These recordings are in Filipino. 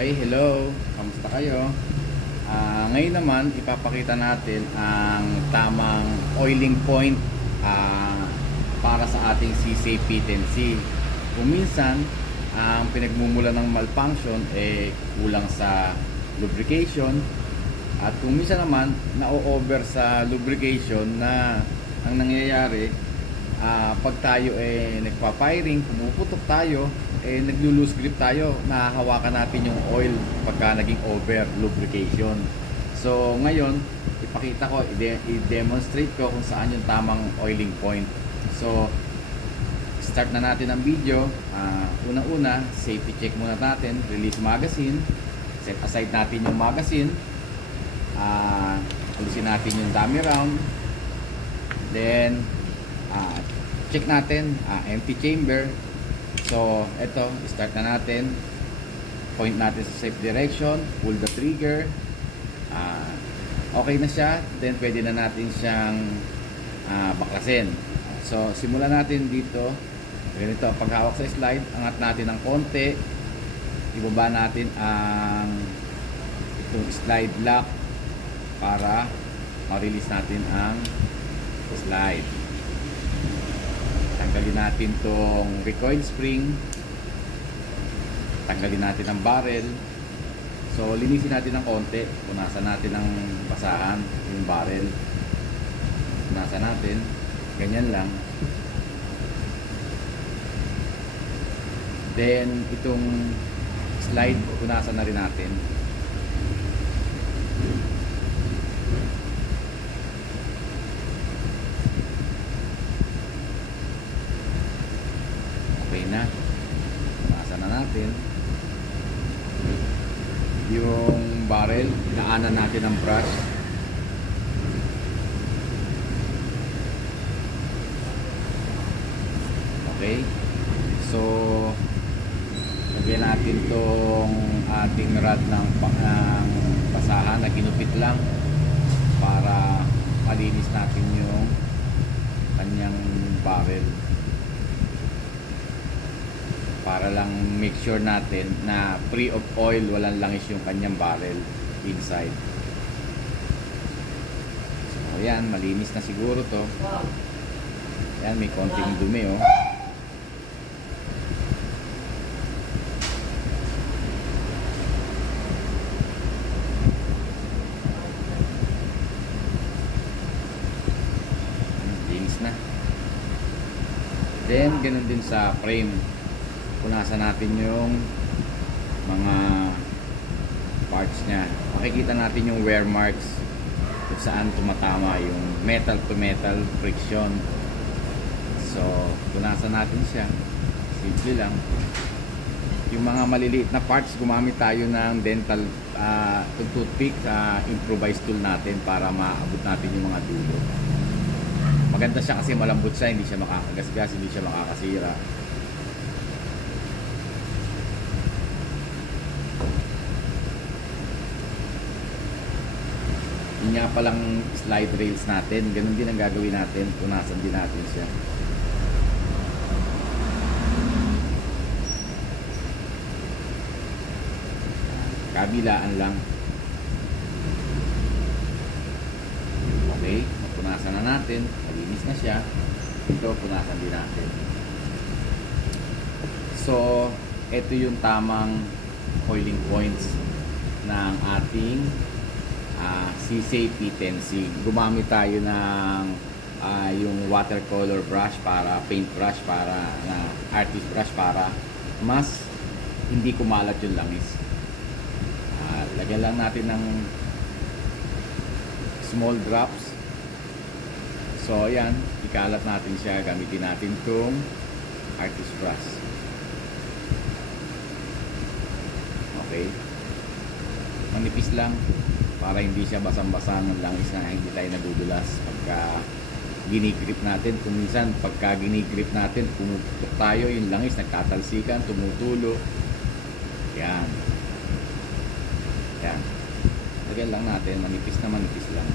Okay, hello. Kamusta kayo? Ngayon naman, ipapakita natin ang tamang oiling point para sa ating C-Safe P10C. Kung minsan, ang pinagmumula ng malfunction kulang sa lubrication, at kung minsan naman na-over sa lubrication na ang nangyayari, pag tayo nagpa-firing, pumuputok tayo, naglo-loose grip tayo, nahahawakan natin yung oil pagka naging over lubrication. So ngayon, ipakita ko, i-demonstrate ko kung saan yung tamang oiling point. So start na natin ang video. Unang-una, safety check muna natin, release magazine, set aside natin yung magazine, alisin natin yung dummy round, then check natin empty chamber. So ito, start na natin, point natin sa safe direction, pull the trigger. Okay na siya, then pwede na natin siyang baklasin. So simulan natin dito, ganito, paghawak sa slide, angat natin ng konti, ibaba natin ang itong slide lock para ma-release natin ang slide. Tanggalin natin tong recoil spring, tanggalin natin ang barrel. So linisin natin ng konti, punasan natin ng basahan yung barrel, punasan natin, ganyan lang. Then itong slide, punasan na rin natin. Okay na, punasan na natin. Yung barrel, inaanan natin ng brush. Okay, so lagyan natin tong ating rod ng basahan na ginupit lang para malinis natin yung kanyang barrel, para lang make sure natin na free of oil, walang langis yung kanyang barrel inside. So ayan, malinis na siguro to. Ayan, may konting dumi oh. Linis na. Then ganun din sa frame, punasan natin yung mga parts niya. Makikita natin yung wear marks kung saan tumatama yung metal to metal friction. So punasan natin siya, simple lang. Yung mga maliliit na parts, gumamit tayo ng dental toothpick, improvised tool natin para maabot natin yung mga dulo. Maganda siya kasi malambot siya, hindi siya makakagasgas, hindi siya makakasira. Yun nga palang slide rails natin, ganun din ang gagawin natin, punasan din natin siya. Kabilaan lang. Okay, punasan na natin, malinis na siya. Ito, punasan din natin. So ito yung tamang oiling points ng ating C-Safe P10C. Gumamit tayo ng yung watercolor brush, para paint brush, para artist brush, para mas hindi kumalat yung langis. Lagyan lang natin ng small drops. So ayan, ikalat natin siya, gamitin natin itong artist brush. Okay, manipis lang para hindi siya basang-basa ng langis, na hindi tayo nadudulas pagka ginigrip natin. Kung minsan pagka ginigrip natin, pumuputok tayo, yung langis nagtatalsikan, tumutulo. Yan, yan, lagyan lang natin, manipis na manipis lang.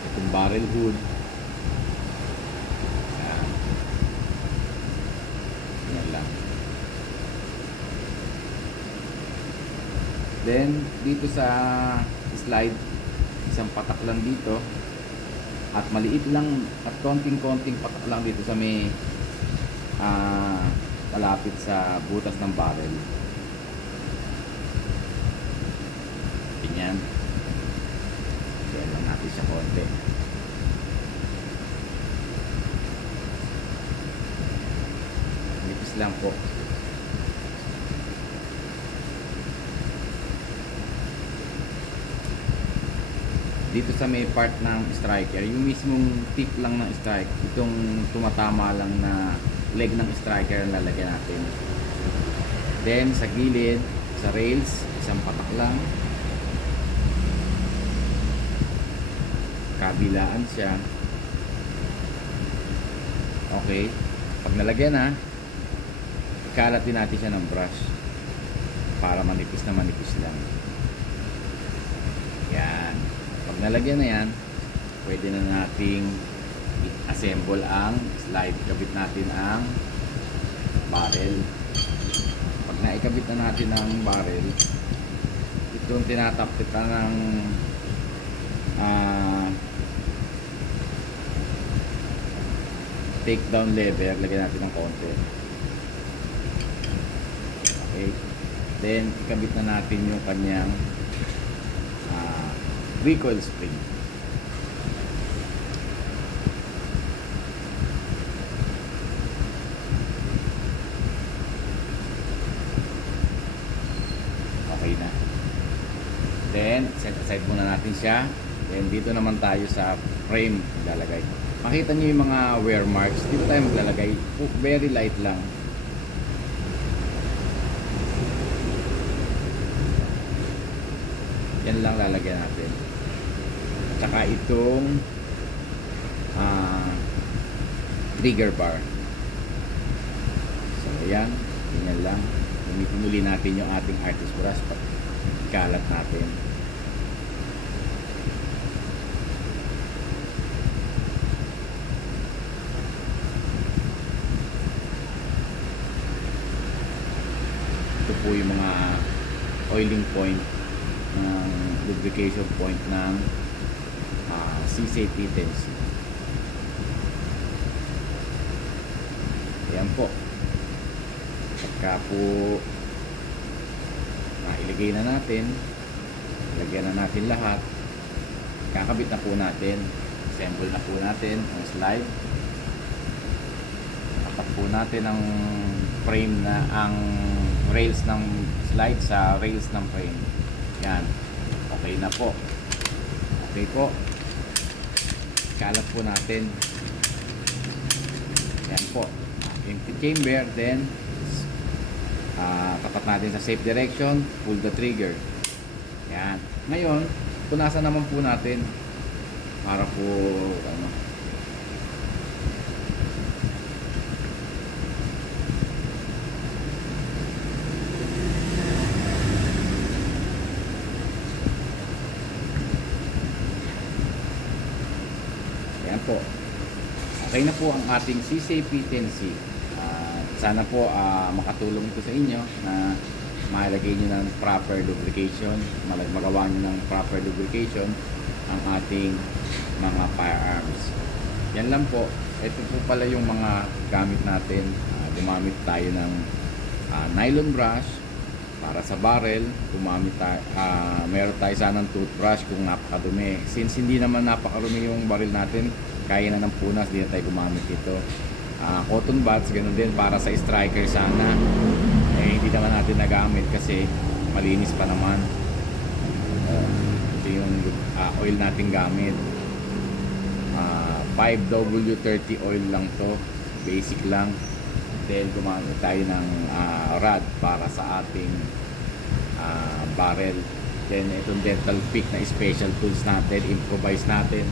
Itong barrel hood, yan, Then dito sa slide, isang patak lang dito at maliit lang at konting-konting patak lang dito sa may malapit sa butas ng barrel. Ganyan. Kaya lang natin siya konti. Nipis lang po. Dito sa may part ng striker, yung mismong tip lang ng strike, itong tumatama lang na leg ng striker ang lalagyan natin. Then sa gilid, sa rails, isang patak lang. Kabilaan siya. Okay. Pag nalagyan na, ikalat din natin siya ng brush para manipis na manipis lang. Yan. Pag nalagyan na yan, pwede na nating i-assemble ang slide. Ikabit natin ang barrel. Pag naikabit na natin ang barrel, itong tinataptitan ng take down lever, lagyan natin ng konti. Okay. Then ikabit na natin yung kanyang recoil spring. Okay na. Then set aside muna natin siya. Then dito naman tayo sa frame lalagay. Makita niyo yung mga wear marks. Dito tayo maglalagay. Very light lang. Yan lang lalagyan natin. At saka itong trigger bar. So ayan. Ganyan lang. Gamitin muli natin yung ating artist brush. Ikalat natin. Ito po yung mga oiling point ng lubrication point ng C-Safe P10C. Ayan po. Pagka po ilagay na natin, lagyan na natin lahat, kakabit na po natin, assemble na po natin ang slide, tapat po natin ang frame na ang rails ng slide sa rails ng frame. Yan, okay na po. Okay po, kalat po natin. Yan po, empty chamber. Then tapat natin sa safe direction, pull the trigger. Yan, ngayon punasan naman po natin para po ano, po. Okay na po ang ating C-Safe P10C. Sana po makatulong ito sa inyo na malagay nyo ng proper lubrication, magawa nyo ng proper lubrication ang ating mga firearms. Yan lang po. Ito po pala yung mga gamit natin. Gumamit tayo ng nylon brush para sa barrel. Meron tayo sanang toothbrush kung napakadumi. Since hindi naman napakarumi yung barrel natin, kaya na ng punas, di na tayo gumamit ito. Cotton buds, ganun din para sa striker sana. Hindi naman natin nagamit kasi malinis pa naman. Ito yung oil natin gamit. 5W30 oil lang to. Basic lang. Then gumamit tayo ng rod para sa ating barrel. Then itong dental pick na special tools natin, improvise natin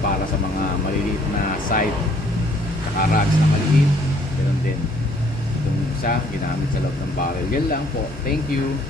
para sa mga maliliit na side, saka rods na maliit. Ganun din. Itong isa, ginamit sa loob ng barrel. Yan lang po. Thank you.